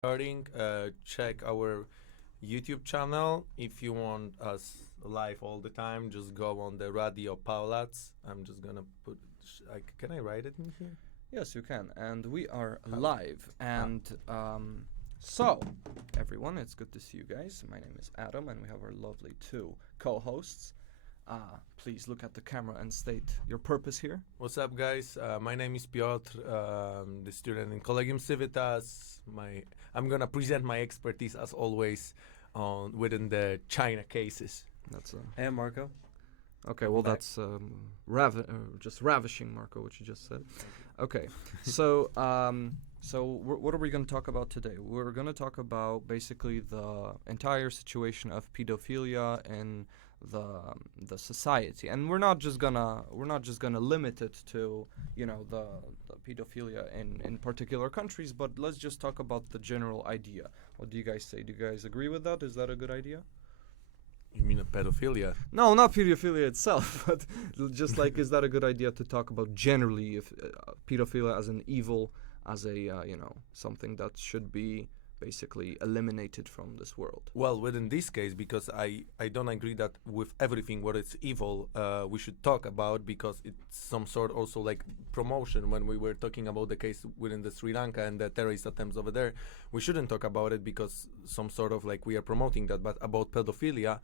starting, check our YouTube channel. If you want us live all the time, just go on the Radio Paulats. I'm just gonna put. Can I write it in here? Yes, you can. And we are How? live. And so, everyone, it's good to see you guys. My name is Adam, and we have our lovely two co-hosts. Please look at the camera and state your purpose here. What's up, guys? My name is Piotr, the student in Collegium Civitas. I'm gonna present my expertise as always on within the China cases. That's Hey, I'm Marco. okay. Well, Back. that's just ravishing, Marco, what you just said. Okay, so what are we going to talk about today? We're going to talk about basically the entire situation of pedophilia in the society, and we're not just gonna limit it to the pedophilia in particular countries, but let's just talk about the general idea. What do you guys say? Do you guys agree with that? Is that a good idea? You mean a pedophilia? No, not pedophilia itself, but just like, is that a good idea to talk about generally if pedophilia as an evil, as a something that should be basically eliminated from this world? Well, within this case, because I don't agree that with everything what is evil, we should talk about, because it's some sort also like promotion. When we were talking about the case within the Sri Lanka and the terrorist attempts over there, we shouldn't talk about it because some sort of like we are promoting that. But about pedophilia,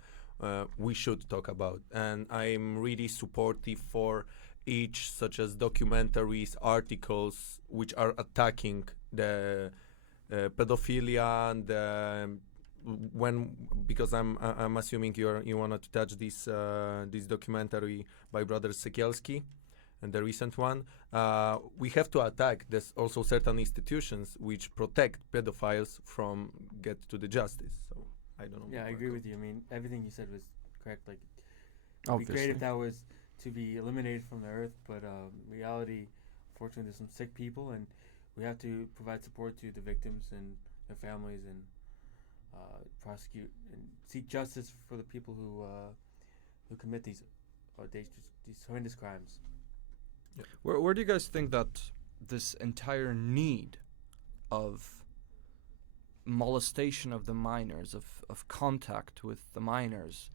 we should talk about. And I'm really supportive for each such as documentaries, articles which are attacking the pedophilia and when because I'm assuming you wanted to touch this documentary by Brother Sekielski and the recent one. We have to attack. There's also certain institutions which protect pedophiles from get to the justice. So I don't know. Yeah, I agree with you. I mean, everything you said was correct. Like, it'd be Obviously. great if that was to be eliminated from the earth, but reality, unfortunately, there's some sick people, and we have to provide support to the victims and their families, and prosecute and seek justice for the people who commit these horrendous crimes. Where do you guys think that this entire need of molestation of the minors, of contact with the minors,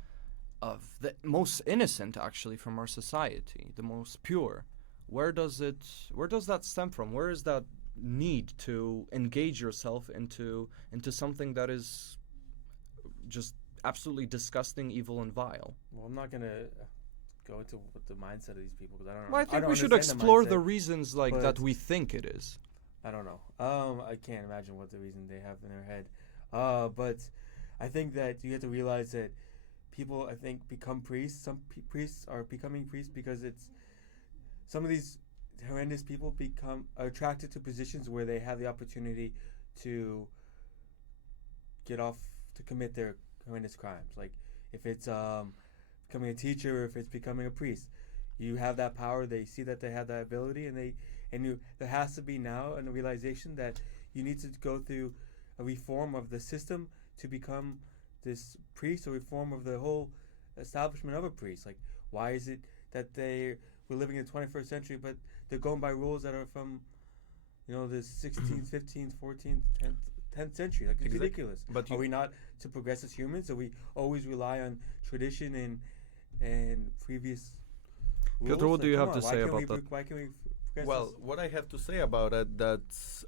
of the most innocent actually from our society, the most pure, where does that stem from? Where is that need to engage yourself into something that is just absolutely disgusting, evil, and vile? Well, I'm not gonna go into what the mindset of these people, because I don't know. Well, I think don't we should understand explore mindset. the reasons like that but- we think it is. I don't know. I can't imagine what the reason they have in their head. But I think that you have to realize that people, I think, become priests. Some priests are becoming priests because some of these horrendous people are attracted to positions where they have the opportunity to commit their horrendous crimes. Like if it's becoming a teacher, or if it's becoming a priest, you have that power. They see that they have that ability, there has to be now a realization that you need to go through a reform of the system to become this priest, or reform of the whole establishment of a priest. Like, why is it that we're living in the 21st century, but they're going by rules that are from, the 16th, 15th, 14th, 10th century? Like, it's ridiculous. But are we not to progress as humans? So we always rely on tradition and previous rules? Piotr, what Like, do you come have on, to say about that? Why can't we progress Well, this? what I have to say about it, that's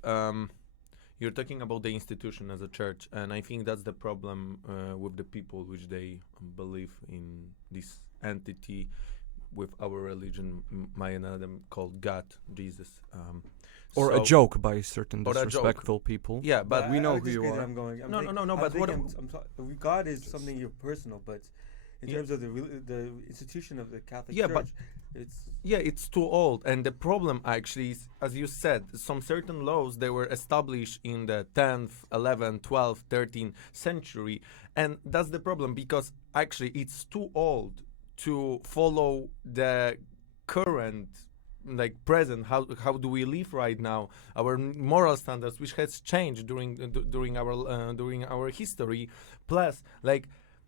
you're talking about the institution as a church, and I think that's the problem with the people which they believe in this entity with our religion, Mayan Adam, called God, Jesus. Or a joke by certain or a joke. disrespectful people. Yeah, but we I know would who you disagree that are. I'm going. No, but what God is something you're personal, but in Yeah. terms of the institution of the Catholic Yeah, Church, but it's it's too old, and the problem actually is, as you said, some certain laws they were established in the 10th, 11th, 12th, 13th century, and that's the problem, because actually it's too old to follow the current, like present, how do we live right now, our moral standards, which has changed during our history. Plus, like,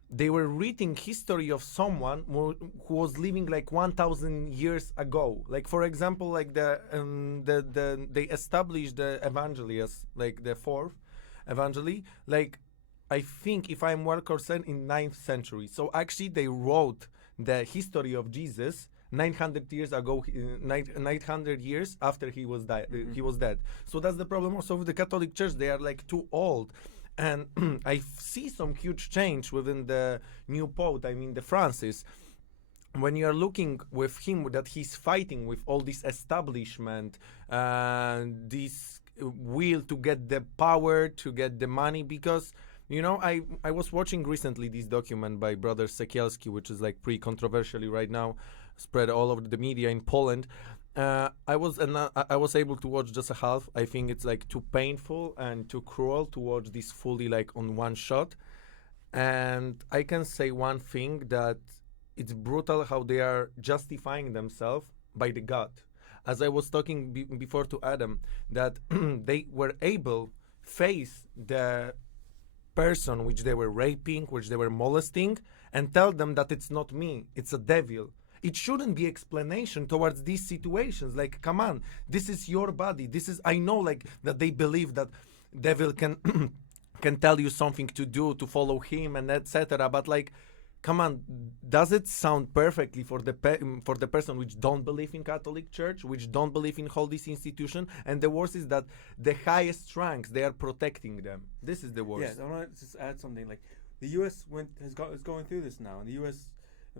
they were reading history of someone who was living like 1,000 years ago. Like, for example, like they established the evangelists, like the fourth, evangely, like I think if I'm well concerned in 9th century. So actually they wrote the history of Jesus 900 years ago, 900 years after he was dead. So that's the problem also with the Catholic Church. They are like too old. And I see some huge change within the new Pope, I mean the Francis. When you are looking with him, that he's fighting with all this establishment, this will to get the power, to get the money, because I was watching recently this document by Brother Sekielski, which is like pretty controversially right now, spread all over the media in Poland. I was able to watch just a half. I think it's like too painful and too cruel to watch this fully like on one shot. And I can say one thing, that it's brutal how they are justifying themselves by the God. As I was talking before to Adam, that they were able face the person which they were raping, which they were molesting, and tell them that it's not me, it's a devil. It shouldn't be explanation towards these situations. Like, come on, this is your body. I know like that they believe that devil can can tell you something to do, to follow him and etc. But like, come on, does it sound perfectly for the person which don't believe in Catholic Church, which don't believe in all this institution? And the worst is that the highest ranks, they are protecting them. This is the worst. Yeah, I want to just add something. Like the U.S. is going through this now, and the U.S.,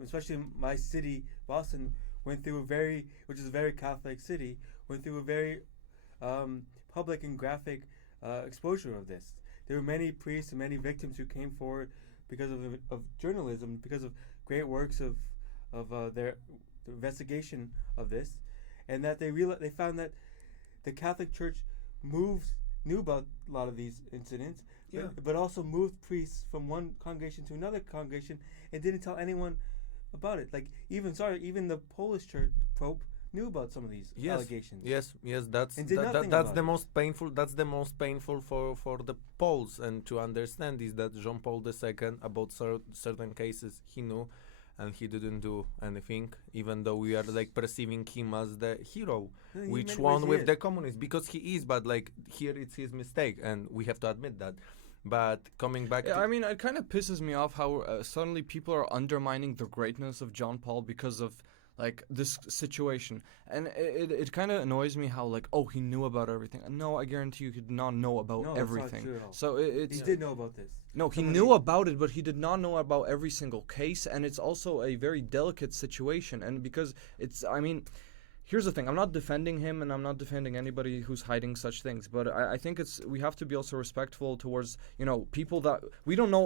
especially my city, Boston, went through which is a very Catholic city, went through a very public and graphic exposure of this. There were many priests and many victims who came forward because of journalism, because of great works of their investigation of this, and that they found that the Catholic Church knew about a lot of these incidents, but also moved priests from one congregation to another congregation and didn't tell anyone about it. Like even the Polish Church Pope knew about some of these allegations. Yes, that's the most painful. That's the most painful for the Poles, and to understand is that Jean Paul II, about certain cases he knew, and he didn't do anything, even though we are like perceiving him as the hero, which won with the communists, because he is. But like here, it's his mistake, and we have to admit that. But coming back, I mean, it kind of pisses me off how suddenly people are undermining the greatness of John Paul because of like this situation, and it kind of annoys me how like, oh, he knew about everything. No, I guarantee you he did not know about everything. Not true at all. So he did know about this. No, he knew about it, but he did not know about every single case, and it's also a very delicate situation. And because I mean, here's the thing: I'm not defending him, and I'm not defending anybody who's hiding such things. But I think we have to be also respectful towards people that we don't know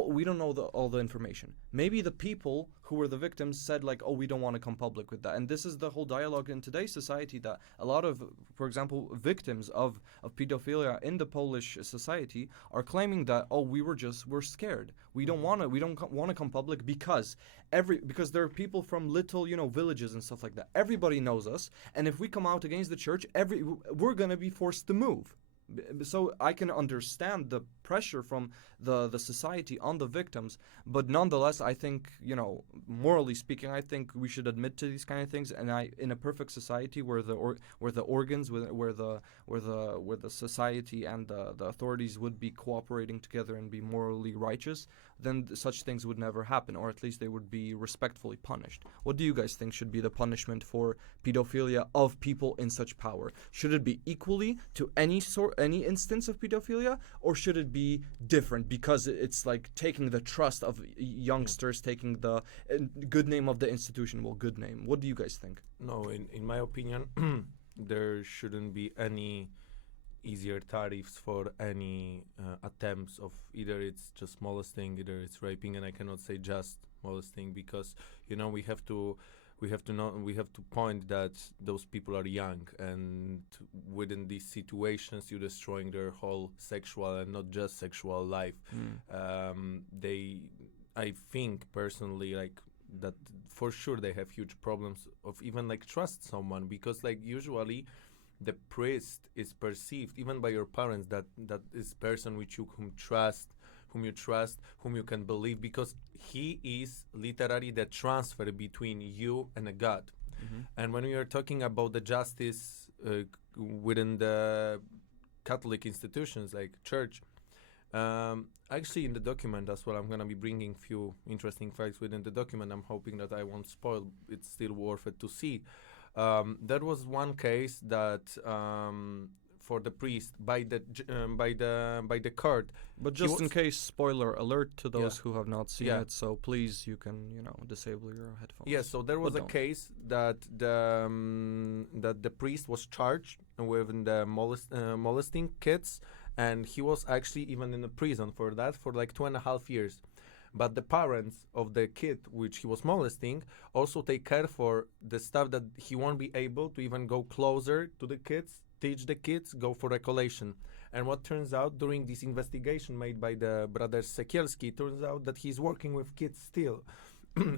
all the information. Maybe the people who were the victims said like, oh, we don't want to come public with that. And this is the whole dialogue in today's society, that a lot of, for example, victims of pedophilia in the Polish society are claiming that, oh, we're scared. We don't want to come public because there are people from little villages and stuff like that. Everybody knows us, and if we come out against the church, we're gonna be forced to move. So I can understand the pressure from the society on the victims, but nonetheless, I think morally speaking, I think we should admit to these kind of things. And in a perfect society where the organs, where the society and the authorities would be cooperating together and be morally righteous, then such things would never happen, or at least they would be respectfully punished. What do you guys think should be the punishment for pedophilia of people in such power? Should it be equally to any instance of pedophilia, or should it be different because it's like taking the trust of youngsters, taking the good name of the institution? Well, good name. What do you guys think? No, in my opinion, there shouldn't be any easier tariffs for any attempts of either it's just molesting, either it's raping, and I cannot say just molesting because we have to point that those people are young, and within these situations you're destroying their whole sexual and not just sexual life. I think personally like that for sure they have huge problems of even like trust someone, because like usually the priest is perceived even by your parents that is person whom you trust, whom you can believe, because he is literally the transfer between you and a God. And when we are talking about the justice within the Catholic institutions like church, Actually, in the document as well, I'm gonna be bringing few interesting facts within the document. I'm hoping that I won't spoil. It's still worth it to see. There was one case that for the priest by the court. But He just in was- case, spoiler alert to those Yeah. who have not seen Yeah. it. So please, you can disable your headphones. Yeah, so there was But a don't. case that the priest was charged with the molesting kids, and he was actually even in a prison for that for like 2.5 years. But the parents of the kid which he was molesting also take care for the stuff that he won't be able to even go closer to the kids, teach the kids, go for recollection. And what turns out during this investigation made by the brothers Sekielski, turns out that he's working with kids still.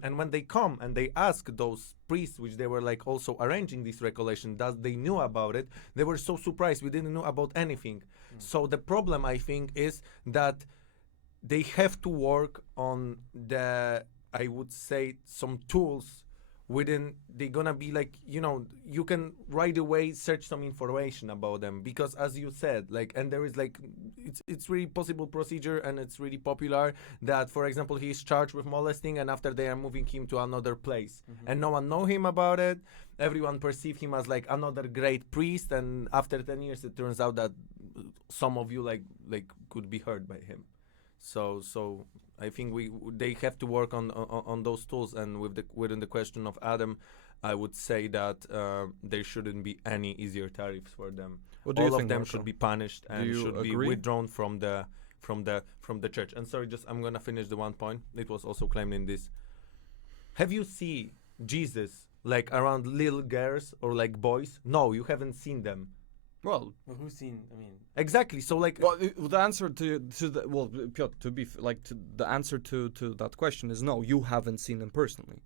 And when they come and they ask those priests, which they were like also arranging this recollection, that they knew about it, they were so surprised. We didn't know about anything. So the problem, I think, is that they have to work on the, I would say, some tools within. They're gonna be like, you can right away search some information about them, because as you said, like, and there is like, it's really possible procedure, and it's really popular that, for example, he's charged with molesting, and after they are moving him to another place, and no one know him about it. Everyone perceive him as like another great priest, and after 10 years it turns out that some of you like could be hurt by him. So I think they have to work on those tools. And within the question of Adam, I would say that there shouldn't be any easier tariffs for them. What do you All think, of them Marco? should be punished and you should be agree? withdrawn from the church. And sorry, just I'm gonna finish the one point. It was also claimed in this. Have you seen Jesus like around little girls or like boys? No, you haven't seen them. Well, Well, who's seen? I mean, Exactly. So like, the answer to the Piotr, the answer to that question is no. You haven't seen them personally.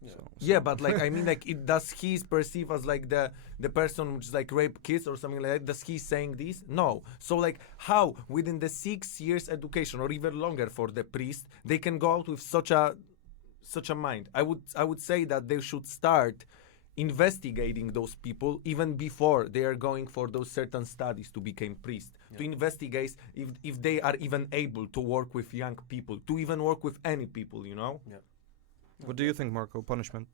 yeah. So, yeah, but like I mean, like, does he perceive as like the person which is like rape kids or something like that? Does he saying this? No. So like, how within the 6 years education or even longer for the priest, they can go out with such a mind? I would say that they should start investigating those people even before they are going for those certain studies to become priest, to investigate if they are even able to work with young people, to even work with any people, what do you think, Marco? Punishment,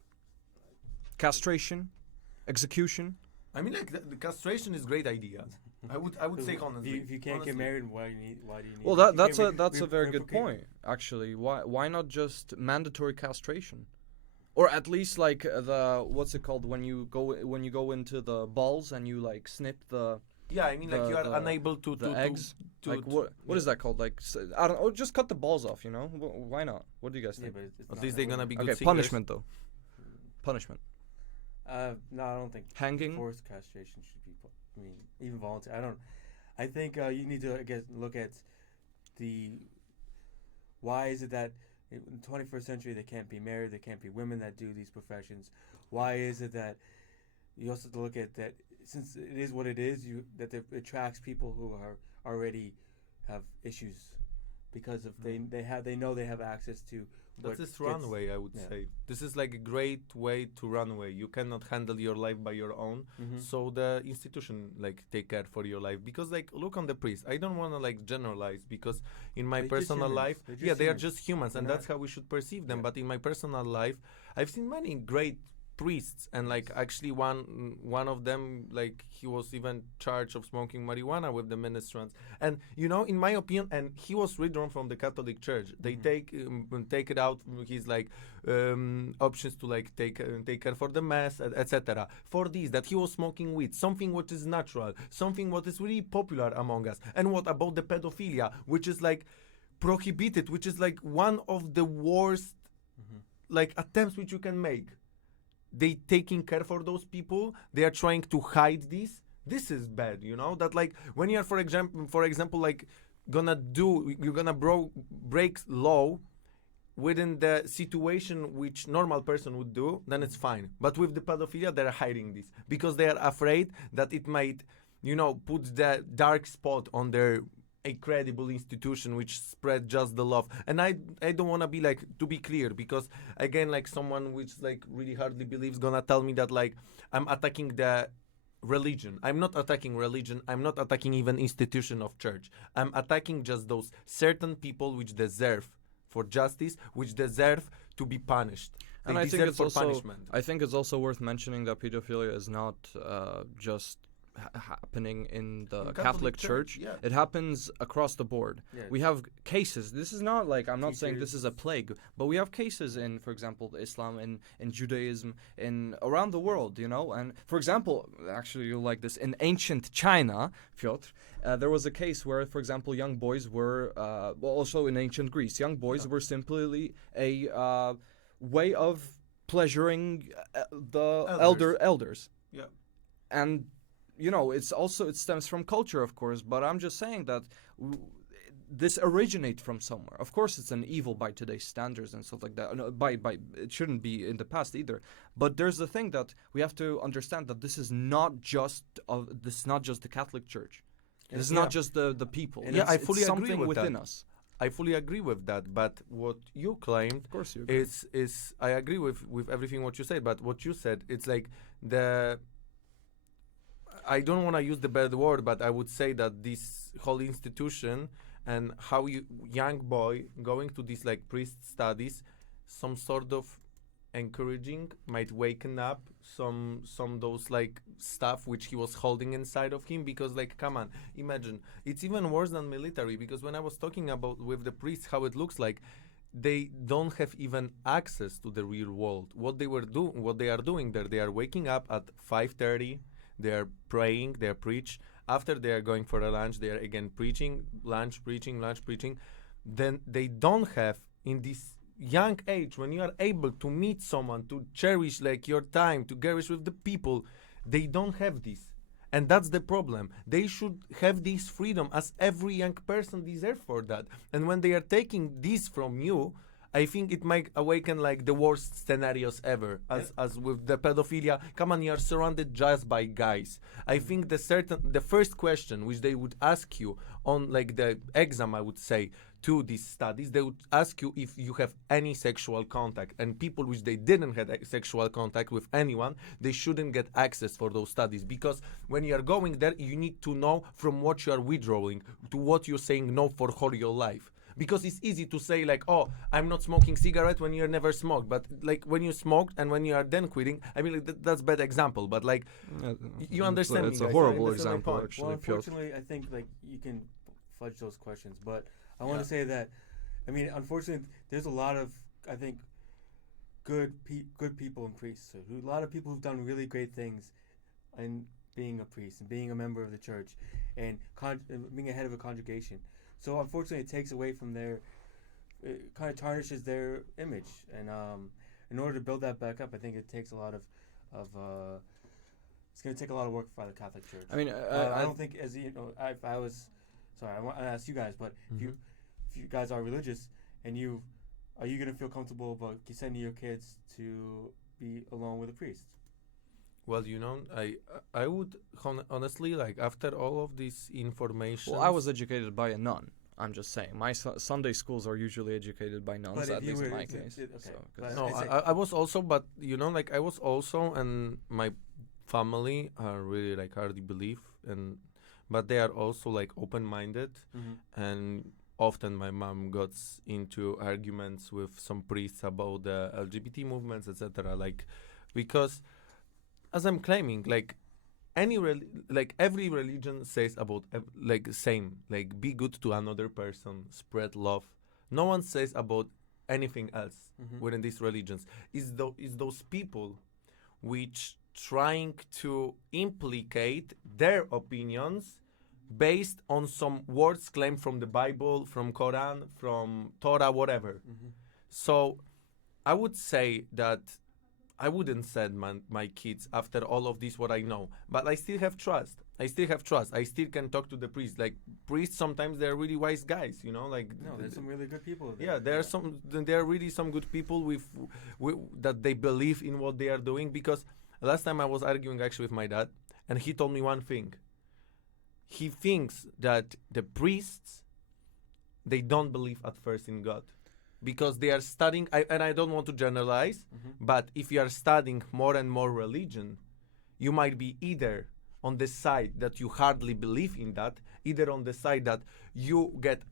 castration, execution. I mean, like, the castration is great idea. I would say honestly. If you can't honestly. get married, why do you need? Well, you that's can't a very good point. Actually, why not just mandatory castration, or at least like the what's it called when you go into the balls and you like snip the Yeah, I mean, like, the- you are the- unable to eggs. to Like what is that called? Like I don't know. Just cut the balls off. Why not? What do you guys Yeah, think? but it's At not least they're gonna be good Okay, singers. punishment though. Punishment. No, I don't think Hanging. forced castration should be. I mean, even voluntary. I don't. I think you need to, I guess, look at the. Why is it that in the 21st century they can't be married? There can't be women that do these professions. Why is it that you also have to look at that, since it is what it is, that it attracts people who are already have issues because of they know they have access to. That's what this gets- runway, I would yeah. say. This is like a great way to run away. You cannot handle your life by your own, Mhm. so the institution like take care for your life. Because like, look on the priest. I don't want to like generalize, because in my They're just personal humans. life, They're just yeah, they are humans. just humans, and They're that's not- how we should perceive them. Yeah. But in my personal life, I've seen many great priests, and like actually one of them, like, he was even charged of smoking marijuana with the ministrants. And in my opinion, and he was withdrawn from the Catholic Church. They take it out his like options to like take care for the mass, etc. For this, that he was smoking weed, something which is natural, something what is really popular among us. And what about the pedophilia, which is like prohibited, which is like one of the worst like attempts which you can make. They taking care for those people. They are trying to hide this. This is bad, that like when you are, for example, like you're gonna break law within the situation which normal person would do, then it's fine. But with the pedophilia, they're hiding this because they are afraid that it might, put the dark spot on their a credible institution which spread just the love. And I don't want to be like, to be clear, because again, like, someone which like really hardly believes gonna tell me that like I'm attacking the religion. I'm not attacking religion. I'm not attacking even institution of church. I'm attacking just those certain people which deserve for justice, which deserve to be punished. They And I think deserve it's for also punishment. I think it's also worth mentioning that pedophilia is not just happening in the In Catholic Church. yeah. It happens across the board. Yeah. We have cases. This is not like, I'm not saying this is a Teachers. plague, but we have cases in, for example, Islam, in Judaism, in around the world, you know. And for example, actually, you'll like this, in ancient China, Fyodor, there was a case where, for example, young boys were, well, also in ancient Greece, young boys were simply a way of pleasuring the elders. Yeah. And you know, it stems from culture, of course, but I'm just saying that this originates from somewhere. Of course, it's an evil by today's standards and stuff like that. No, by it shouldn't be in the past either. But there's the thing that we have to understand, that this is not just the Catholic Church. This is not just the people. And Yeah, It's- I fully it's agree something with within that. us. I fully agree with that. But what you claimed Of course, you agree. is I agree with everything what you said. But what you said, it's like the. I don't want to use the bad word, but I would say that this whole institution and how you young boy going to these like priest studies, some sort of encouraging might waken up some those like stuff which he was holding inside of him, because like come on, imagine, it's even worse than military, because when I was talking about with the priests how it looks like, they don't have even access to the real world. What they are doing there, they are waking up at 5:30, they are praying, they are preach. After they are going for a lunch, they are again preaching, lunch preaching. Then they don't have, in this young age, when you are able to meet someone, to cherish like your time, to cherish with the people, they don't have this. And that's the problem. They should have this freedom as every young person deserves for that. And when they are taking this from you, I think it might awaken like the worst scenarios ever. As with the pedophilia, come on, you are surrounded just by guys. I think the first question which they would ask you on like the exam, I would say, to these studies, they would ask you if you have any sexual contact, and people which they didn't have sexual contact with anyone, they shouldn't get access for those studies, because when you are going there, you need to know from what you are withdrawing to what you're saying no for whole your life. Because it's easy to say like, oh, I'm not smoking cigarette when you're never smoked, but like when you smoked and when you are then quitting, I mean like, that's bad example, but like you understand It's me, a guys. horrible You understand my example, point. actually. Well, Piotr. unfortunately, I think like you can fudge those questions, but I want Yeah. to say that, I mean, unfortunately, there's a lot of, I think, good people in priesthood. A lot of people who've done really great things in being a priest and being a member of the church and being a head of a congregation. So unfortunately, it takes away from their, it kind of tarnishes their image. And in order to build that back up, I think it takes a lot of it's going to take a lot of work for the Catholic Church. I mean, I don't think, as you know, if I was, sorry, I want to ask you guys, but if you guys are religious and are you going to feel comfortable about sending your kids to be alone with a priest? Well, you know, I would honestly, like, after all of this information. Well, I was educated by a nun. I'm just saying. My Sunday schools are usually educated by nuns, But at if you least in were- my if- case. if- okay, So, but 'cause- No, Is it- I was also, but you know, like I was also, and my family are really like hardly believe, but they are also like open-minded, and often my mom got into arguments with some priests about the LGBT movements, etc. Like, because as I'm claiming, like like every religion says about like same, like be good to another person, spread love. No one says about anything else within these religions. Is those people which trying to implicate their opinions based on some words claimed from the Bible, from Quran, from Torah, whatever. So I would say that I wouldn't send my kids after all of this what I know, but I still have trust. I still can talk to the priest. Like priests, sometimes they're really wise guys, you know. Like No, there's some really good people there. yeah, there are really some good people with that they believe in what they are doing. Because last time I was arguing actually with my dad, and he told me one thing. He thinks that the priests, they don't believe at first in God, because they are studying. And I don't want to generalize, but if you are studying more and more religion, you might be either on the side that you hardly believe in that, either on the side that you get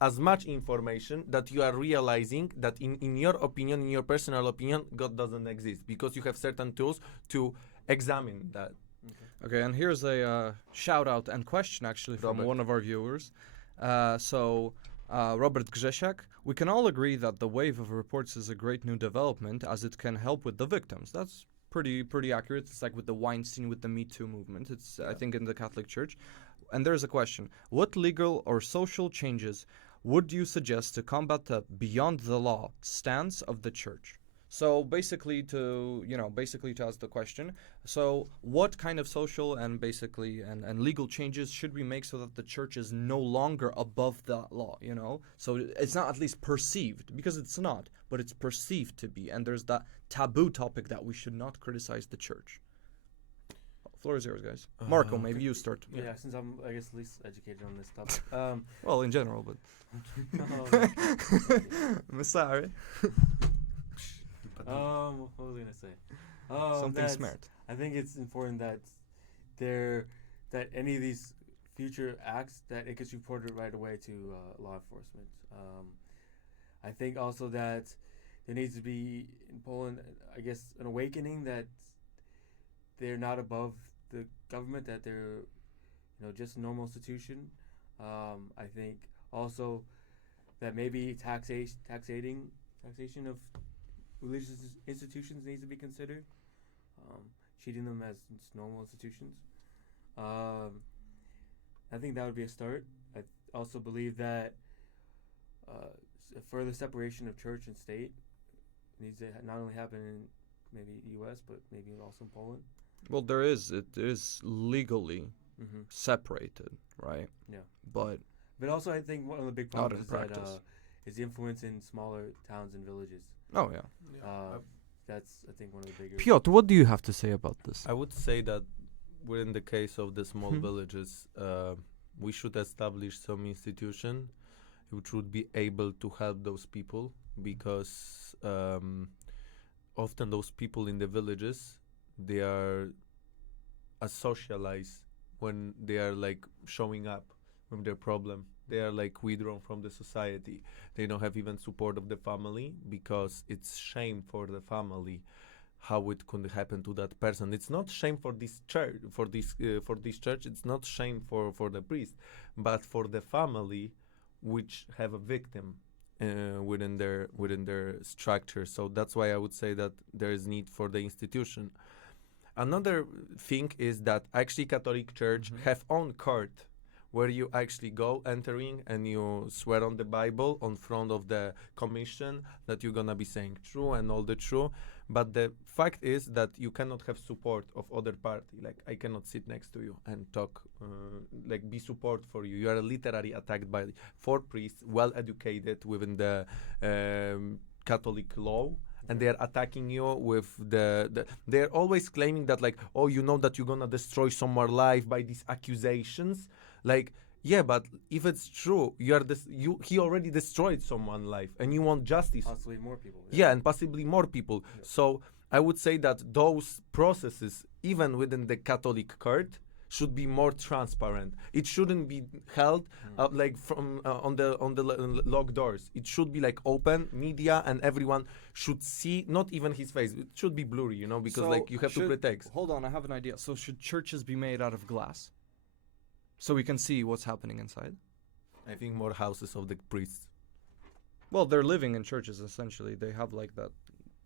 as much information that you are realizing that in your opinion, in your personal opinion, God doesn't exist, because you have certain tools to examine that. Okay, and here's a shout out and question actually from Robert. one of our viewers. Robert Grzesiak, we can all agree that the wave of reports is a great new development as it can help with the victims. That's pretty accurate. It's like with the Weinstein, with the Me Too movement. It's I think in the Catholic Church. And there's a question: what legal or social changes would you suggest to combat the beyond the law stance of the church? So basically to ask the question, so what kind of social and legal changes should we make so that the church is no longer above the law, So it's not at least perceived, because it's not, but it's perceived to be. And there's that taboo topic that we should not criticize the church. Floor is yours, guys. Marco, maybe you start. Yeah, since I'm, I guess, least educated on this topic. Well, in general, but... I'm sorry. What was I gonna say? Something smart. I think it's important that any of these future acts that it gets reported right away to law enforcement. I think also that there needs to be in Poland, I guess, an awakening that they're not above the government, that they're just a normal institution. I think also that maybe taxation of religious institutions needs to be considered, treating them as normal institutions. I think that would be a start. I also believe that a further separation of church and state needs to not only happen in maybe the U.S. but maybe also in Poland. Well, it is legally separated, right? Yeah. But also, I think one of the big not problems in is practice. is the influence in smaller towns and villages. Oh yeah. That's, I think, one of the bigger. Piotr, what do you have to say about this? I would say that within the case of the small villages, we should establish some institution which would be able to help those people, because often those people in the villages, they are socialized when they are like showing up with their problem. They are like withdrawn from the society. They don't have even support of the family, because it's shame for the family how it could happen to that person. It's not shame for this church, for this church. It's not shame for the priest, but for the family, which have a victim within their structure. So that's why I would say that there is need for the institution. Another thing is that actually Catholic Church have own court, where you actually go entering and you swear on the Bible on front of the commission that you're gonna be saying true and all the true. But the fact is that you cannot have support of other party. Like, I cannot sit next to you and talk, be support for you. You are literally attacked by 4 priests, well educated within the Catholic law. And they are attacking you with they're always claiming that, like, oh, you know that you're gonna destroy someone's life by these accusations. Like, yeah, but if it's true, he already destroyed someone's life, and you want justice. Possibly more people. Yeah, and possibly more people. Yeah. So I would say that those processes, even within the Catholic court, should be more transparent. It shouldn't be held from on the locked doors. It should be like open media, and everyone should see. Not even his face. It should be blurry, because So like you have to protect. Hold on, I have an idea. So should churches be made out of glass, so we can see what's happening inside? I think more houses of the priests. Well, they're living in churches essentially. They have like that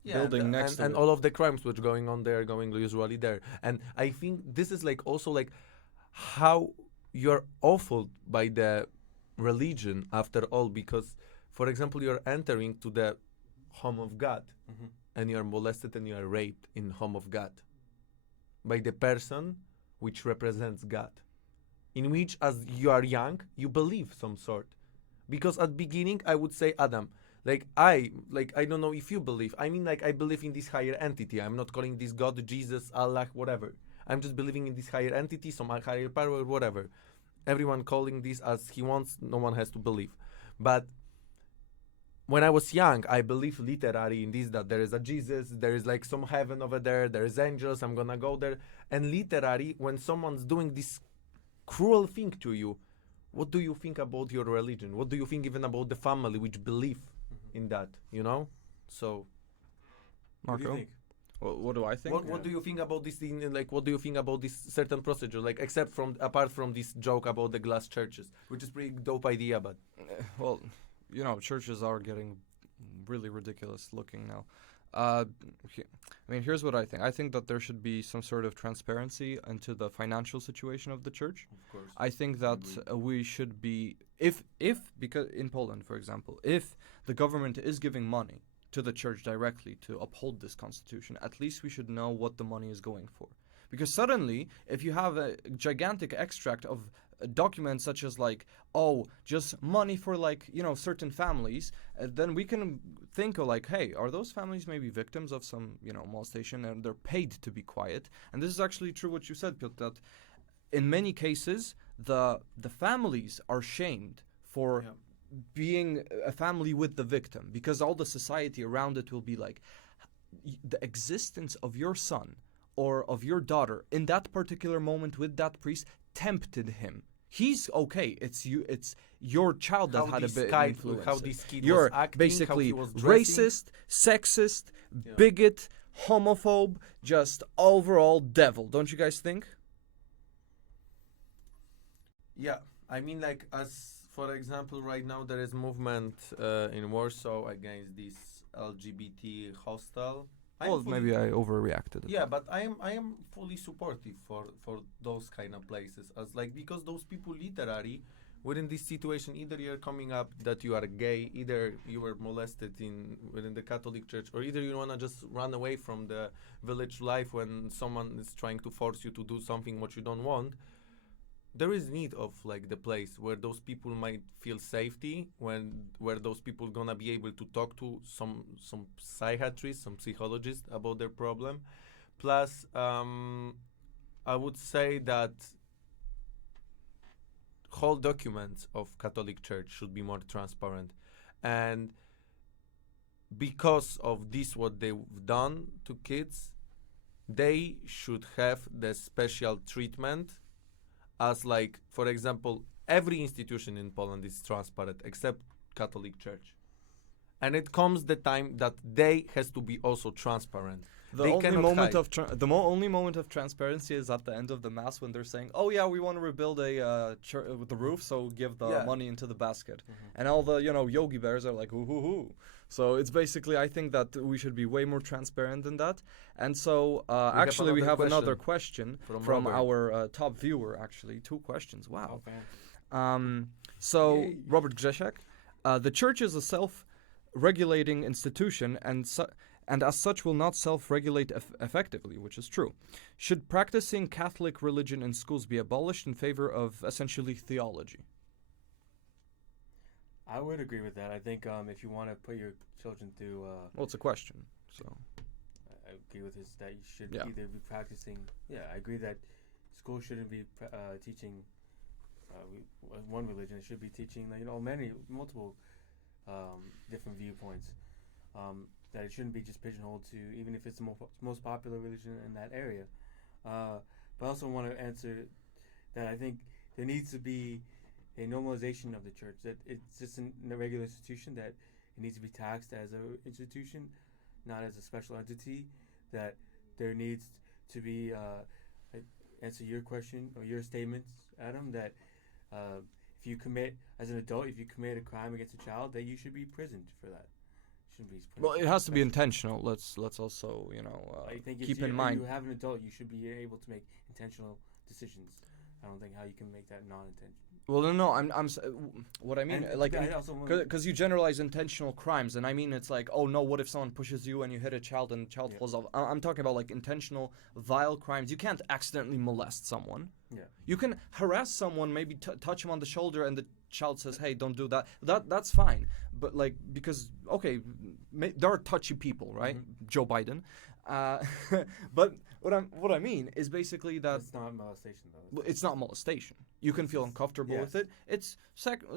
building next to and it. all of the crimes which going on there going usually there. And I think this is like also like how you're awful by the religion after all, because for example, you're entering to the home of God and you're molested and you are raped in home of God by the person which represents God, in which as you are young you believe some sort. Because at beginning I would say, Adam, I don't know if you believe. I mean, like, I believe in this higher entity. I'm not calling this God, Jesus, Allah, whatever. I'm just believing in this higher entity, some higher power, whatever. Everyone calling this as he wants. No one has to believe. But when I was young, I believe literally in this, that there is a Jesus, there is like some heaven over there, there is angels, I'm gonna go there. And literally, when someone's doing this cruel thing to you, what do you think about your religion? What do you think even about the family which believe in that, you know? So, What do you Marco, think? what do I think? what do you think about this thing? Like, what do you think about this certain procedure? Like, apart from this joke about the glass churches, which is pretty dope idea, but Well, you know, churches are getting really ridiculous looking now. I mean, here's what I think. I think that there should be some sort of transparency into the financial situation of the church. of course, I think that we should be, if because in Poland, for example, if the government is giving money to the church directly to uphold this constitution, at least we should know what the money is going for. Because suddenly, if you have a gigantic extract of documents such as like, oh, just money for like, you know, certain families, then we can think of like, hey, are those families maybe victims of some, you know, molestation and they're paid to be quiet? And this is actually true what you said, Piotr, that in many cases, the families are shamed for being a family with the victim, because all the society around it will be like, the existence of your son or of your daughter in that particular moment with that priest tempted him. He's okay. It's you. It's your child that had a bit of influence. How this kid You're was acting, basically how he was dressing. racist, sexist, bigot, homophobe, just overall devil. Don't you guys think? Yeah, I mean, like, as for example, right now there is movement in Warsaw against this LGBT hostel. Well, maybe I overreacted. Yeah, but I am fully supportive for those kind of places, as like, because those people literally within this situation, either you're coming up that you are gay, either you were molested within the Catholic Church, or either you wanna just run away from the village life when someone is trying to force you to do something what you don't want. There is need of like the place where those people might feel safety, where those people gonna be able to talk to some psychiatrist, some psychologist about their problem. Plus, I would say that whole documents of Catholic Church should be more transparent, and because of this, what they've done to kids, they should have the special treatment. As like, for example, every institution in Poland is transparent except Catholic Church. And it comes the time that they has to be also transparent. The They only cannot moment hide. of only moment of transparency is at the end of the mass when they're saying, "Oh yeah, we want to rebuild a church with the roof, so give the money into the basket." And all the yogi bears are like, "Ooh hoo hoo." So it's basically, I think that we should be way more transparent than that. And so actually, we have another question from our top viewer. Actually, 2 questions. Wow. So Yay. Robert Grzesiak, the church is a self-regulating institution and as such will not self-regulate effectively, which is true. Should practicing Catholic religion in schools be abolished in favor of essentially theology? I would agree with that. I think if you want to put your children through, Well, it's a question, so. I agree with this, that you should Yeah. either be practicing. Yeah, I agree that school shouldn't be teaching one religion. It should be teaching, multiple different viewpoints. That it shouldn't be just pigeonholed to, even if it's the most popular religion in that area. But I also want to answer that I think there needs to be a normalization of the church, that it's just a regular institution, that it needs to be taxed as an institution, not as a special entity, that there needs to be, answer your question or your statements, Adam, that if you commit, as an adult, if you commit a crime against a child, that you should be imprisoned for that. Shouldn't be Well, it has to be special. intentional. Let's also, I think keep if in mind. you have an adult, you should be able to make intentional decisions. I don't think how you can make that non-intentional. Well, no, what I mean, And like, I also wanna- because you generalize intentional crimes, and I mean, it's like, oh no, what if someone pushes you and you hit a child and the child falls off? I'm talking about like intentional, vile crimes. You can't accidentally molest someone. Yeah. You can harass someone, maybe touch him on the shoulder, and the child says, "Hey, don't do that." That's fine. But like, because there are touchy people, right? Joe Biden. But what I mean is basically that That's not molestation, though. it's not molestation. you can feel uncomfortable Yes. with it. It's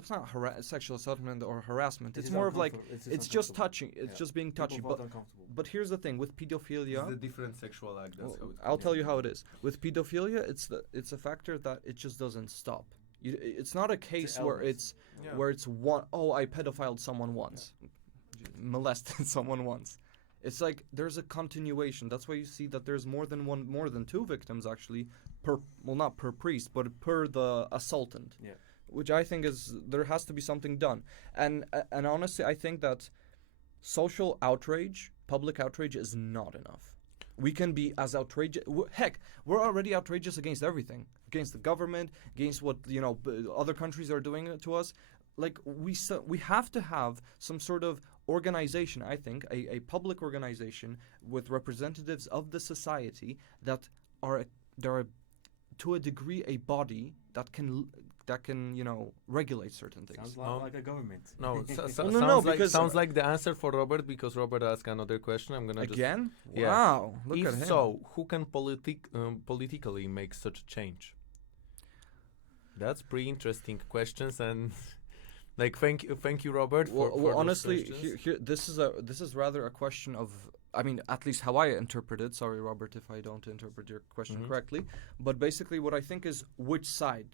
not sexual assaultment or harassment. It's just more of like uncomfortable. it's just uncomfortable. touching. It's Yeah. just being People touchy. felt But uncomfortable. but here's the thing with pedophilia. It's the different sexual act. That's how I'll tell you how it is. With pedophilia, it's a factor that it just doesn't stop. It's not a case where elements. it's one. Oh, I pedophiled someone once, molested someone once. It's like there's a continuation. That's why you see that there's more than two victims actually not per priest, but per the assaultant. Yeah. Which I think is there has to be something done. And honestly, I think that social outrage, public outrage, is not enough. We can be as outrageous. Heck, we're already outrageous against everything, against the government, against what other countries are doing to us. Like we have to have some sort of organization. I think a public organization with representatives of the society that are to a degree a body that can regulate certain things. Sounds a lot like a government. No, because sounds like the answer for Robert, because Robert asked another question. I'm gonna Again? Yeah. Wow! Look If at him. so, who can politically make such a change? That's pretty interesting questions, and thank you, Robert. For those honestly, questions. here this is rather a question of. I mean, at least how I interpret it. Sorry, Robert, if I don't interpret your question Mhm. correctly. But basically, what I think is which side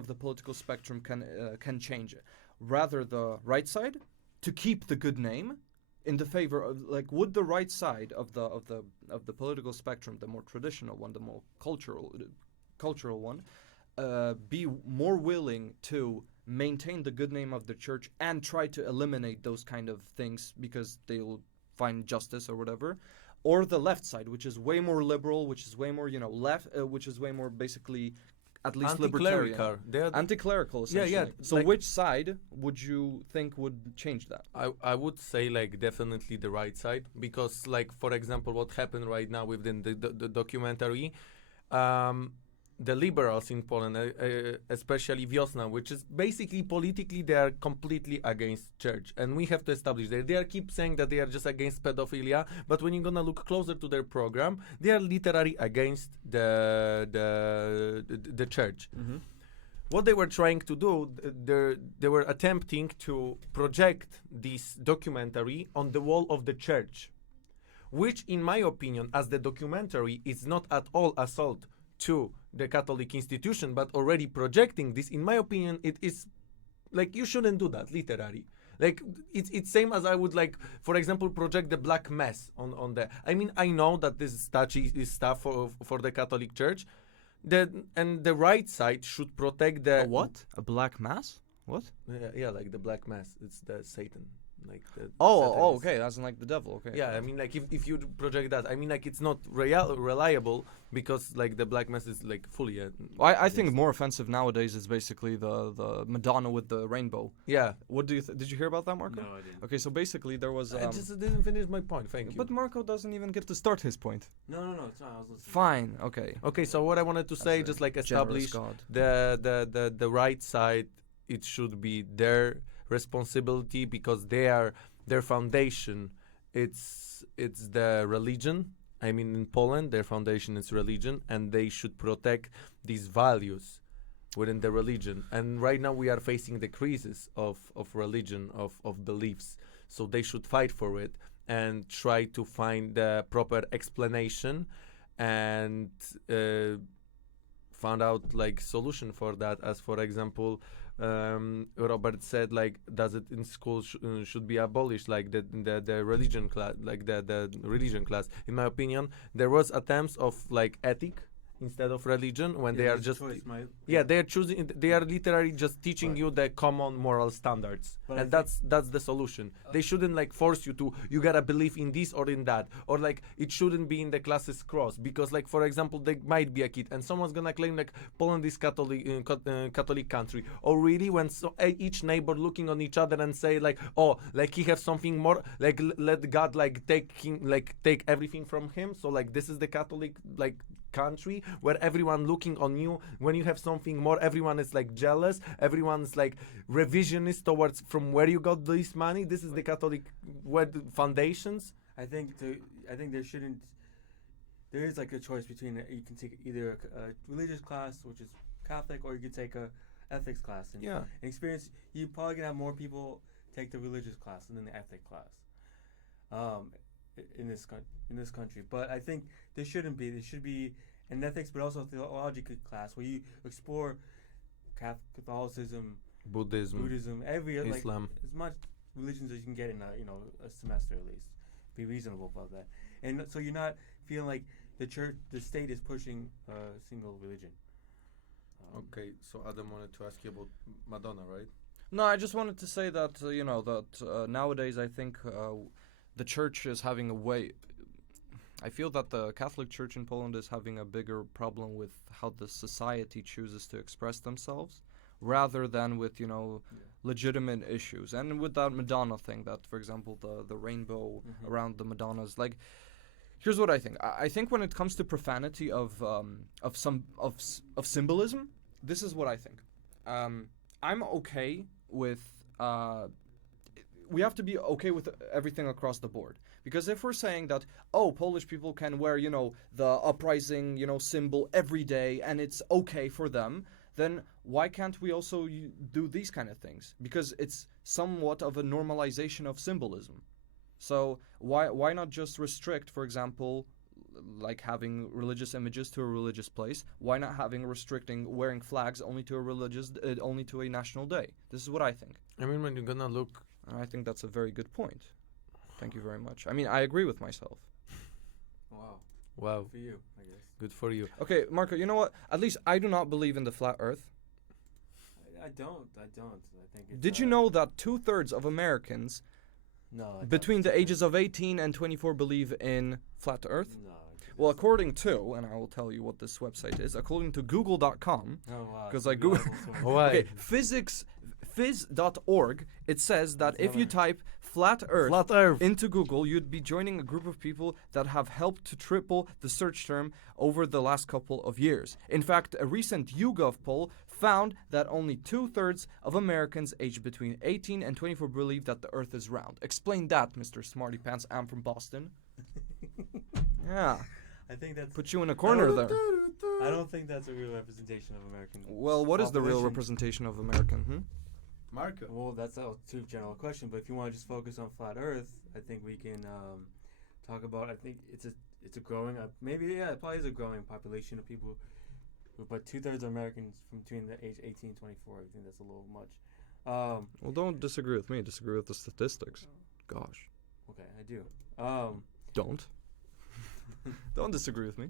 of the political spectrum can change it. Rather, the right side to keep the good name, in the favor of would the right side of the political spectrum, the more traditional one, the more cultural one, be more willing to maintain the good name of the church and try to eliminate those kind of things because they'll find justice or whatever, or the left side, which is way more liberal, which is way more left, which is way more basically at least libertarian, anti-clerical essentially. Yeah. So which side would you think would change that? I would say definitely the right side, because for example what happened right now within the documentary, the liberals in Poland, especially Wiosna, which is basically politically they are completely against church, and we have to establish that. They keep saying that they are just against pedophilia, but when you're gonna look closer to their program, they are literally against the church. Mm-hmm. What they were trying to do, they were attempting to project this documentary on the wall of the church, which in my opinion, as the documentary is not at all assault to the Catholic institution, but already projecting this, in my opinion, it is you shouldn't do that literally. It's same as I would for example, project the Black Mass on the. I mean, I know that this is touchy stuff for the Catholic Church, and the right side should protect the A what? A black mass? What? Yeah, the Black Mass. It's the Satan. Oh, Satanist. okay. That's like the devil. Okay. Yeah, I mean, if you project that, I mean, it's not reliable, because the Black Mass is fully. I think more offensive nowadays is basically the Madonna with the rainbow. Yeah. What do you did you hear about that, Marco? No, I didn't. Okay, so basically there was. I just didn't finish my point. Thank you. But Marco doesn't even get to start his point. No, it's not. I was listening. Fine. Okay. Okay, so what I wanted to say, just establish God. the right side. It should be their responsibility, because their foundation. It's the religion. I mean, in Poland, their foundation is religion, and they should protect these values within the religion. And right now we are facing the crisis of religion, of beliefs. So they should fight for it and try to find the proper explanation and find out solution for that. As for example, Robert said, does it in school should be abolished, the religion class, the religion class. In my opinion, there was attempts of ethic instead of religion, when they are just they are choosing, they are literally just teaching you the common moral standards, But and that's the solution. They shouldn't force you gotta believe in this or in that, or it shouldn't be in the classes cross, because for example, there might be a kid and someone's gonna claim Poland is Catholic country, or really when each neighbor looking on each other and say he has something more, let God take him, take everything from him, so this is the Catholic country where everyone looking on you. When you have something more, everyone is jealous, everyone's revisionist towards from where you got this money. This is the Catholic foundations. I think there shouldn't. There is a choice between you can take either a religious class, which is Catholic, or you could take a ethics class and, Yeah. and experience. You're probably gonna have more people take the religious class than the ethic class, in this country. But I think there shouldn't be. There should be an ethics, but also a theological class where you explore Catholicism, Buddhism, every like Islam. as much religions as you can get in a semester at least. Be reasonable about that, and so you're not feeling like the state is pushing a single religion. Okay, so Adam wanted to ask you about Madonna, right? No, I just wanted to say that nowadays I think the church is having a way. I feel that the Catholic Church in Poland is having a bigger problem with how the society chooses to express themselves, rather than with legitimate issues. And with that Madonna thing, that for example the rainbow around the Madonnas, like. Here's what I think. I think when it comes to profanity of symbolism, this is what I think. I'm okay with. We have to be okay with everything across the board, because if we're saying that Polish people can wear the uprising symbol every day and it's okay for them, then why can't we also do these kind of things? Because it's somewhat of a normalization of symbolism. So why not just restrict, for example, like having religious images to a religious place? Why not restricting wearing flags only to a national day? This is what I think. I mean, when you're gonna look, I think that's a very good point. Thank you very much. I mean, I agree with myself. wow, Good for you, I guess. good for you. Okay, Marco, you know what? At least I do not believe in the flat earth. I don't. I think. It's, Did you know that 2/3 of Americans No. I don't. between the ages of 18 and 24 believe in flat earth? No. Well, according to, and I will tell you what this website is, according to google.com, Oh wow. because it's I a Google. reliable source. Why? Okay, phys.org, it says that if you type flat earth Flat Earth. into Google, you'd be joining a group of people that have helped to triple the search term over the last couple of years. In fact, a recent YouGov poll found that only 2/3 of Americans aged between 18 and 24 believe that the earth is round. Explain that, Mr. Smarty Pants. I'm from Boston. Yeah, I think that's. put you in a corner there. I don't think that's a real representation of American. Well, what is the real population. representation of American? Marco. Well, that's a too general question. But if you want to just focus on flat Earth, I think we can talk about. I think it's a growing. It probably is a growing population of people. But 2/3 of Americans from between the age 18 and 24. I think that's a little much. Well, don't disagree with me. Disagree with the statistics. Gosh. Okay, I do. Don't. Don't disagree with me.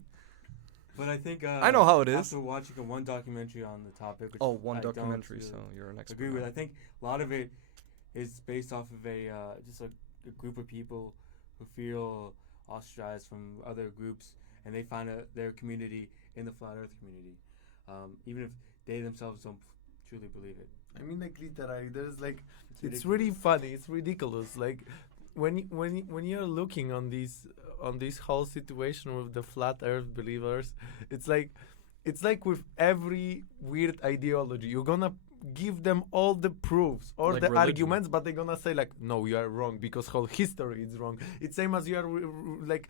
But I think I know how it is. After watching one documentary on the topic, which One I don't documentary, really so you're an expert. agree with. now. I think a lot of it is based off of just a group of people who feel ostracized from other groups, and they find their community in the flat Earth community, even if they themselves don't truly believe it. I mean, like literally, there's like, it's ridiculous. really funny. It's ridiculous. Like, when you're looking on this whole situation with the flat Earth believers, it's like with every weird ideology, you're gonna give them all the proofs or Like the religion. arguments, but they're gonna say like, no, you are wrong because whole history is wrong. It's same as you are like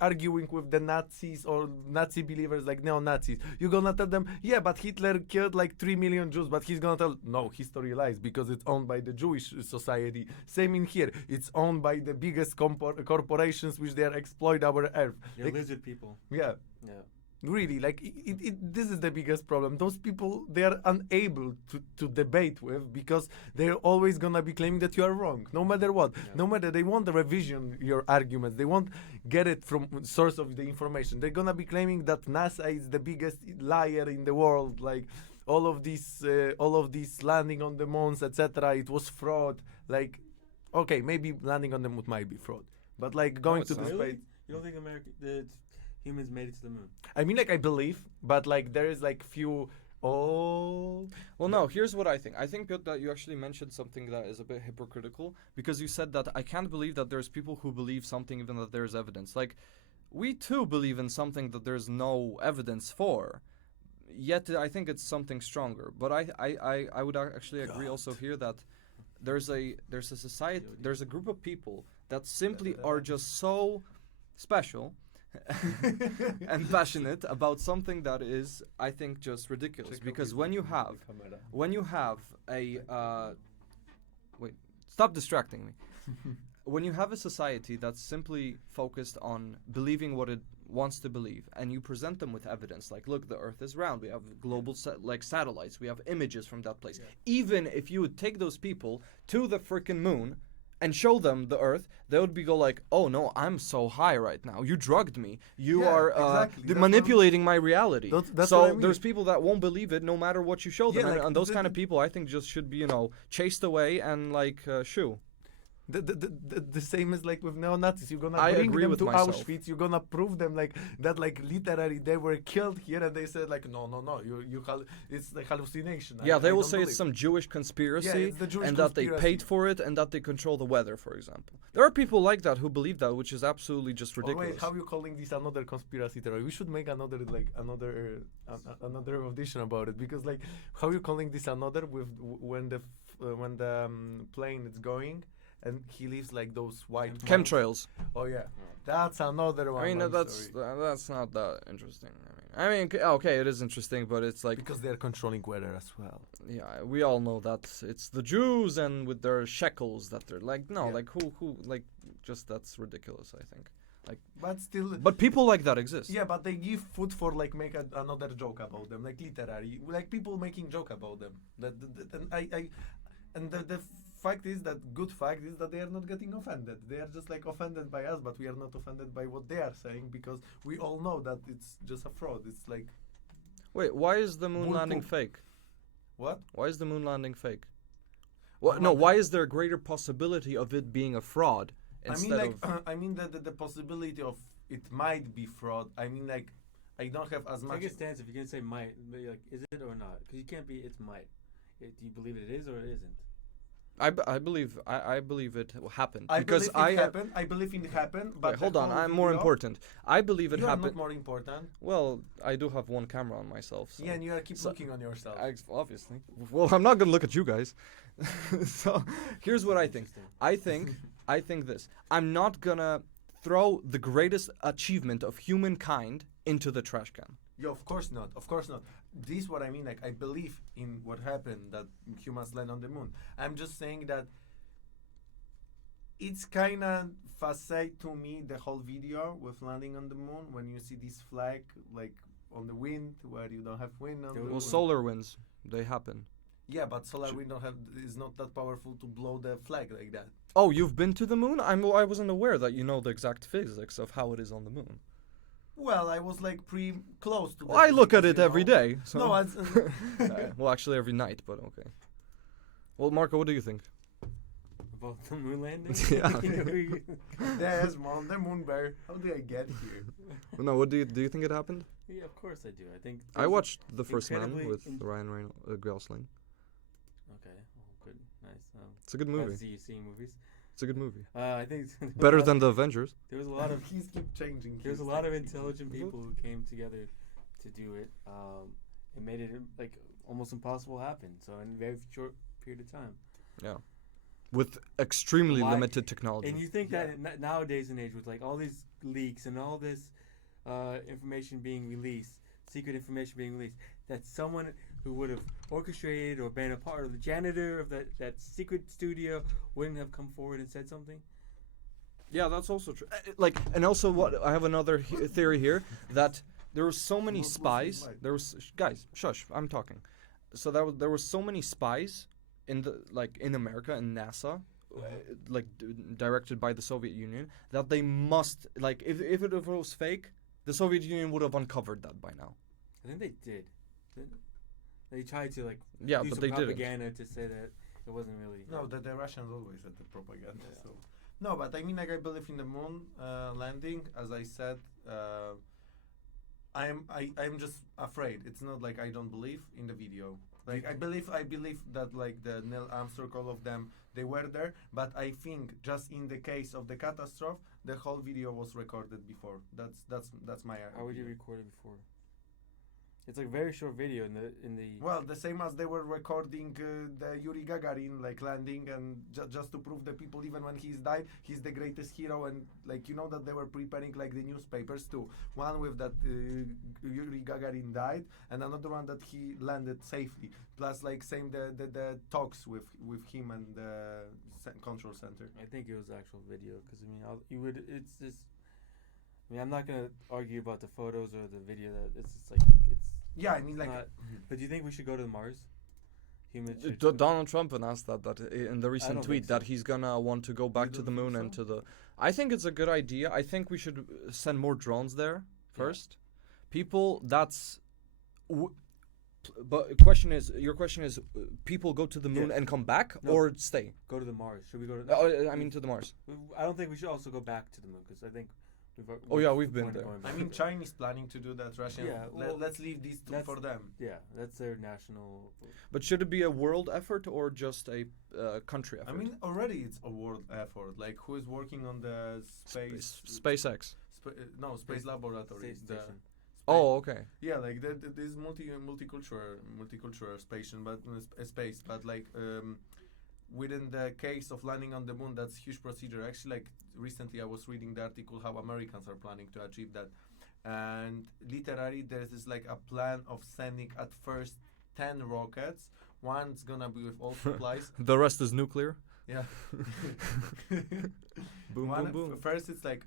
arguing with the Nazis or Nazi believers, like neo-Nazis. You're gonna tell them, yeah, but Hitler killed like 3 million Jews, but he's gonna tell, no, history lies because it's owned by the Jewish society. Same in here, it's owned by the biggest corporations which they are exploit our earth. They're Like, lizard people. yeah. Yeah. Really, like this is the biggest problem. Those people, they are unable to debate with because they're always gonna be claiming that you are wrong, no matter what. Yeah. No matter, they won't revision your arguments. They won't get it from source of the information. They're gonna be claiming that NASA is the biggest liar in the world. Like all of these landing on the moons, etc. It was fraud. Like, okay, maybe landing on the moon might be fraud, but like going it's to the not. Really? space. You don't think the humans made it to the moon? I mean, like, I believe, but like there is like few. Oh, Well, no, here's what I think. I think that you actually mentioned something that is a bit hypocritical, because you said that I can't believe that there's people who believe something even that there's evidence. Like, we too believe in something that there's no evidence for. Yet I think it's something stronger. But I would actually agree also here that there's a society, there's a group of people that simply are just so special and passionate about something that is, I think, just ridiculous. Because when you have a wait, stop distracting me. When you have a society that's simply focused on believing what it wants to believe, and you present them with evidence, like, look, the Earth is round. We have global like satellites. We have images from that place. Even if you would take those people to the freaking moon and show them the Earth, they would be go like, "Oh no, I'm so high right now. You drugged me. You Yeah, are exactly. That's manipulating my reality." That's So what I mean. there's people that won't believe it no matter what you show them, Yeah, like, and those kind of people, I think, just should be chased away and like shoo. The same as like with neo-Nazis. You're gonna I bring agree them with to myself. Auschwitz. You're gonna prove them like that, like literally they were killed here, and they said like no, it's the hallucination. Yeah, they I will don't say it's believe. some Jewish conspiracy, Yeah, it's the Jewish and that they conspiracy. paid for it, and that they control the weather, for example. There are people like that who believe that, which is absolutely just Oh, ridiculous. wait, how you calling this another conspiracy theory? We should make another another audition about it, because like how you calling this another with when the plane is going and he leaves like those white marks. Chemtrails. Oh yeah, that's another one. I mean, I'm that's sorry. that's not that interesting. Okay, it is interesting, but it's like, Because they're controlling weather as well. yeah, we all know that it's the Jews and with their shekels that they're like, no, Yeah. like who, like, just that's ridiculous, I think. But still, But people like that exist. yeah, but they give food for like make another joke about them, like literary, like people making joke about them. And the fact is that good fact is that they are not getting offended. They are just like offended by us, but we are not offended by what they are saying, because we all know that it's just a fraud. It's like Wait, why is the moon Bull landing poop. fake? what? Why is the moon landing fake? Well, Well, no, not- why is there a greater possibility of it being a fraud I mean, instead like of? I mean the possibility of it might be fraud. I mean, like I don't have as much. Take a stance if you're gonna say might, but like, is it or not? Because you can't be. It's might. Do you believe it is or it isn't? I believe it happened I because believe it happened. I believe it happened. But Wait, hold the on, whole I'm more video- important. I believe it You are happened. not more important. Well, I do have one camera on myself. So. Yeah, and you are keep So- looking on yourself. Obviously. Well, I'm not gonna look at you guys. So here's what I think. Interesting. I think this. I'm not gonna throw the greatest achievement of humankind into the trash can. Yeah, of course not. Of course not. This is what I mean. Like, I believe in what happened, that humans land on the moon. I'm just saying that it's kind of facade to me, the whole video with landing on the moon, when you see this flag, like, on the wind, where you don't have wind on the Well, moon. solar winds, they happen. Yeah, but solar wind is not that powerful to blow the flag like that. Oh, you've been to the moon? I wasn't aware that you know the exact physics of how it is on the moon. Well, I was like pretty close to. Well, I look at physics, it every day. So. No, it's, Well, actually every night, but okay. Well, Marco, what do you think? About the moon landing? Yeah. there's Mom, the moon bear. How did I get here? No, what do you think it happened? Yeah, of course I do. I think. I there's- watched The First Man incredibly with in- Ryan Gosling. Okay, well, good, nice. It's a good Glad to movie. see you seeing movies. It's a good movie. I think there was a Better lot- than The Avengers. There was a lot of He's keep changing. There's a his lot of tactics. intelligent people who came together to do it. It made it like almost impossible happen. So in a very short period of time. Yeah. With extremely Why- limited technology. And you think that nowadays and age, with like all these leaks and all this information being released, secret information being released, that someone who would have orchestrated or been a part of the janitor of that secret studio wouldn't have come forward and said something? Yeah, that's also true. And also, what I have another theory here, that there were so many Most spies. light. There was guys, shush, I'm talking. So there were so many spies in America and NASA, directed by the Soviet Union, that they must if it was fake, the Soviet Union would have uncovered that by now. I think they did. They tried to Yeah, do but some they didn't. propaganda to say that it wasn't really. No, the Russians always had the propaganda. Yeah. So no, but I mean, like, I believe in the moon landing. As I said, I'm just afraid. It's not like I don't believe in the video. Like, I believe that like the Neil Armstrong, all of them, they were there. But I think just in the case of the catastrophe, the whole video was recorded before. That's my. How would you opinion. record it before? It's like a very short video in the. Well, the same as they were recording the Yuri Gagarin like landing, and just to prove the people, even when he's died, he's the greatest hero, and like that they were preparing like the newspapers too. One with that Yuri Gagarin died, and another one that he landed safely. Plus, like same the talks with him and the control center. I think it was actual video because I mean you would it's just. I mean, I'm not gonna argue about the photos or the video. That it's just like it's. Yeah, I mean like. But do you think we should go to Mars? Donald Trump announced that in the recent tweet that he's gonna want to go back to the moon and to the. I think it's a good idea. I think we should send more drones there first. People, that's. But your question is, people go to the moon and come back or stay? Go to the Mars. Should we go to? I mean to the Mars. I don't think we should also go back to the moon because I think. We've been there. I mean, China is planning to do that. Russia. Yeah, let's leave these two for them. Yeah, that's their national. But should it be a world effort or just a country effort? I mean, already it's a world effort. Like, who is working on the SpaceX? Space laboratory. Okay. Yeah, like this multicultural space, but like within the case of landing on the moon, that's huge procedure. Actually, like recently I was reading the article how Americans are planning to achieve that, and literally there's this like a plan of sending at first 10 rockets. One's gonna be with all supplies. The rest is nuclear. Yeah. Boom, boom, boom. First, it's like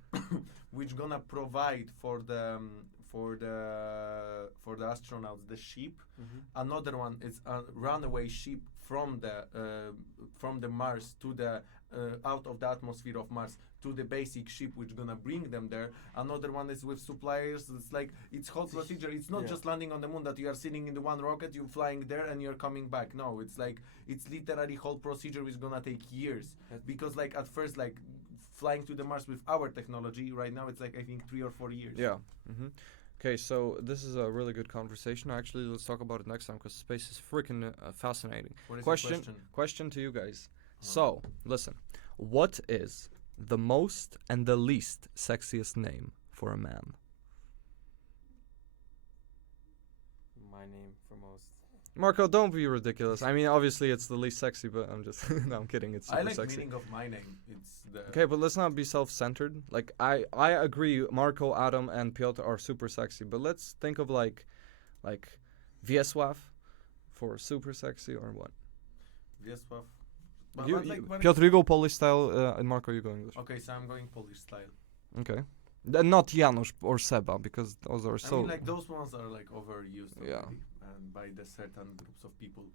which gonna provide for the astronauts the ship. Another one is a runaway ship from the Mars to the out of the atmosphere of Mars to the basic ship which gonna bring them there. Another one is with suppliers. It's like it's whole procedure. It's not just landing on the moon that you are sitting in the one rocket, you flying there and you're coming back. No, it's like it's literally whole procedure which gonna take years. Because like at first like flying to the Mars with our technology right now it's like I think 3 or 4 years. Yeah. Okay, so this is a really good conversation. Actually, let's talk about it next time because space is freaking fascinating. What is question to you guys. So, listen. What is the most and the least sexiest name for a man? My name for most. Marco, don't be ridiculous. I mean, obviously it's the least sexy, but I'm just no, I'm kidding. It's super I like sexy. meaning of my name. It's the Okay, but let's not be self-centered. Like I agree Marco, Adam and Piotr are super sexy, but let's think of like Wiesław for super sexy or what? Wiesław. Piotr, you go Polish style, and Marco, you go English. Okay, so I'm going Polish style. Okay. Not Janusz or Seba, because those are so... I mean, like, those ones are, like, overused already, by the certain groups of people.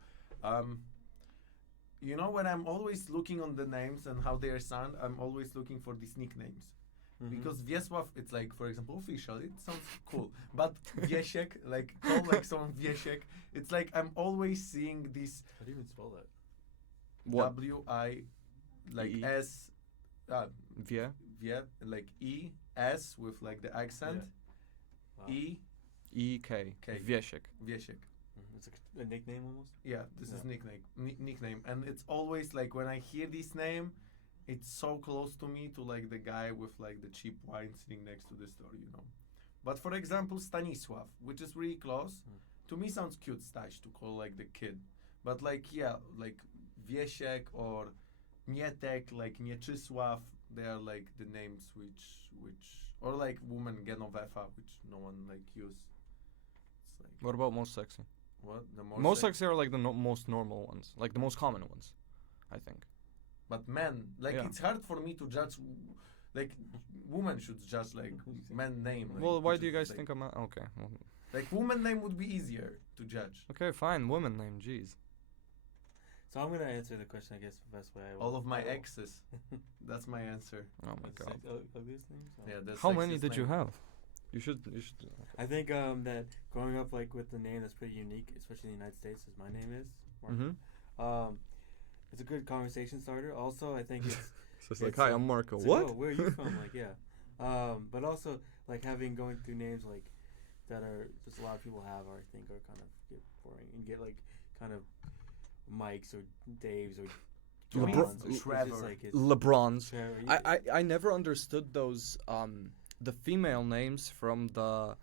You know, when I'm always looking on the names and how they sound, I'm always looking for these nicknames. Because Wiesław, it's like, for example, official, it sounds cool. But Wiesiek, like, call like someone Wiesiek, it's like I'm always seeing this... How do you even spell that? What? W-I, like E. S, Wie? like E, S with like the accent, Wow. E, E-K. K. Wiesiek. Wiesiek. It's like a nickname almost. Yeah, this is nickname, and it's always like when I hear this name, it's so close to me to like the guy with like the cheap wine sitting next to the store, you know. But for example, Stanisław, which is really close, to me sounds cute, Staś, to call like the kid. But like like Wiesiek or Mietek, like Mieczysław, they are like the names which or like woman Genovefa, which no one like use. It's like What about most sexy? what the Most sexy are like the most normal ones, like the most common ones, I think. But men, like it's hard for me to judge. Like women should judge like men name. Like, Well, why which do you is, guys like, think I'm okay? Well, like woman name would be easier to judge? okay, fine. Woman name, jeez. So I'm gonna answer the question, I guess, the best way. All of my exes. That's my answer. Oh my god. Ugliest names? Yeah. The How many sexiest did you name. have? You should. I think that growing up like with the name that's pretty unique, especially in the United States, as my name is. Mark, it's a good conversation starter. Also, I think it's. So it's like, hi, I'm Marco. Like, What? oh, where are you from? Like, yeah. But also, like going through names like that are just a lot of people have, or I think are kind of get boring, and get like kind of Mikes or Daves or Johns or Trevor. LeBron's. Trevor. I never understood those the female names from the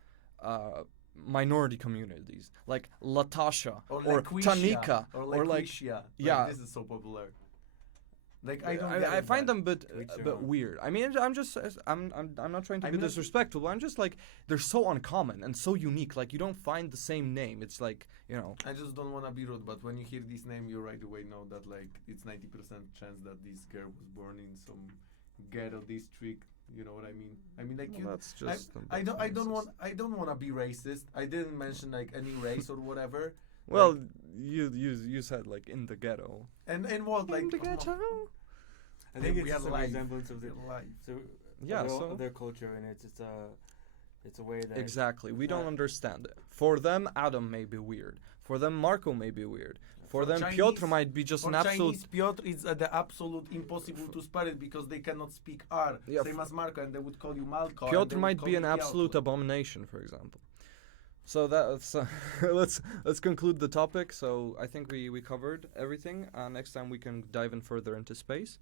minority communities, like Latasha or Tanika, Tanika, or like yeah. This is so popular. Like I find them a each their bit own. weird. I mean, I'm not trying to I be mean, disrespectful. I'm just like they're so uncommon and so unique. Like you don't find the same name. It's like I just don't want to be rude, but when you hear this name, you right away know that like it's 90% chance that this girl was born in some ghetto district. You know what I mean? I mean, like that's just. I don't want to be racist. I didn't mention like any race or whatever. Well, like, you said like in the ghetto. and what like In the ghetto. I think it's we are just a live. resemblance of the Life. so Yeah, so of their culture, and it's a way that exactly. We it's don't not- understand it. For them, Adam may be weird. For them, Marco may be weird. For For them, Chinese- Piotr might be just For an absolute. Chinese, Piotr is the absolute impossible to spell it because they cannot speak R. Yeah, Same as Marco, and they would call you Malko. and Piotr they would might call be you an Piotr. absolute abomination, for example. So that's let's conclude the topic. So I think we covered everything. Next time we can dive in further into space.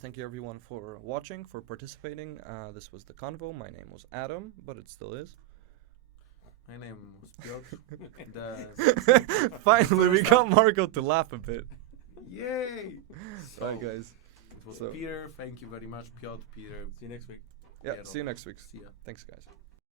Thank you everyone for watching, for participating. This was the Convo. My name was Adam, but it still is. My name was Piotr. Finally, we got Marco to laugh a bit. Yay! Right, guys. It was So- Peter. Thank you very much, Piotr. Peter. See you next week. Yeah. Piero. See you next week. See ya. Thanks, guys.